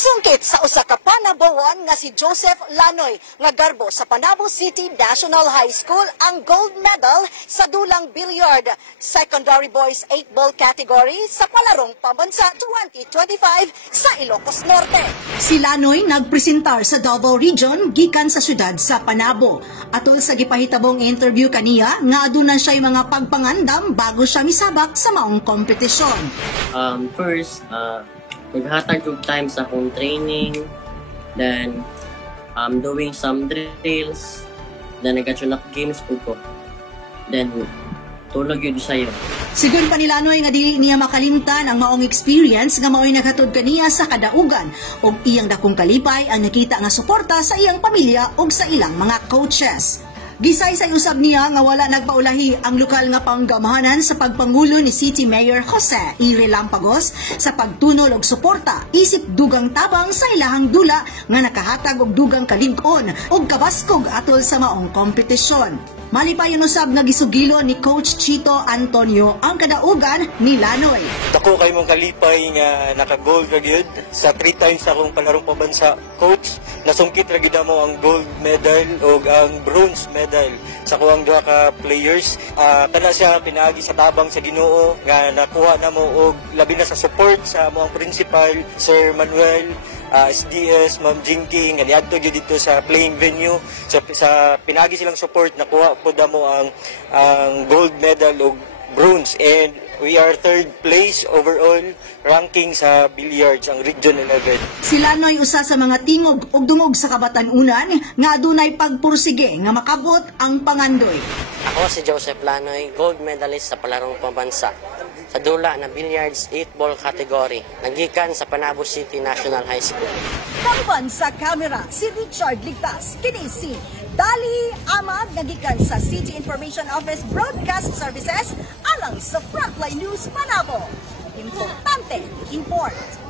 Musungkit sa usa ka panabawan nga si Joseph Lanoy nga garbo sa Panabo City National High School ang gold medal sa dulang billiard secondary boys 8-ball category sa palarong pambansa 2025 sa Ilocos Norte. Si Lanoy nagpresentar sa Davao Region gikan sa syudad sa Panabo. Atol sa gipahitabong interview kaniya nga aduna siya mga pagpangandam bago siya misabak sa maong kompetisyon. First, naghatag yung time sa akong training, then doing some drills, then nagkatsunak games po ko. Then, tulog yun sa'yo. Sigun pa ni Lanoy nga dili niya makalimtan ang maong experience nga mao'y naghatod kaniya sa kadaugan ug iyang dakong kalipay ang nakita nga suporta sa iyang pamilya ug sa ilang mga coaches. Gisaysay usab niya nga wala nagpaulahi ang lokal nga panggamhanan sa pagpangulo ni City Mayor Jose E. Relampagos sa pagtunol og suporta isip dugang tabang sa ilahang dula nga nakahatag og dugang kalig-on ug kabaskog atol sa maong kompetisyon. Malipayon usab nga gisugilo ni Coach Chito Antonio ang kadaugan ni Lanoy. Dako kay mong kalipay nga naka-gold ra gyud sa 3 times akong palarong pabansa. Coach, nasungkit ra gyud mo ang gold medal ug ang bronze medal sa kuwang duha ka players. Kana siya pinaagi sa tabang sa Ginoo nga nakuha namo og labi na sa support sa among principal Sir Manuel, SDS, Ma'am Jinky, nga niadto gyud dito sa playing venue. Sa pinagi silang support, nakuha po mo ang gold medal o bronze. And we are 3rd place overall ranking sa billiards, ang Region 11. Si Lanoy usa sa mga tingog ug dungog sa kabatan-unan nga adunay pagpursige nga makabot ang pangandoy. Ako si Joseph Lanoy, gold medalist sa palarong pambansa sa dula na billiards 8-ball category, nagikan sa Panabo City National High School. Kampan sa kamera si Richard Ligtas, kini si Dali Amag, nagikan sa City Information Office Broadcast Services alang sa Frontline News Panabo. Importante, import.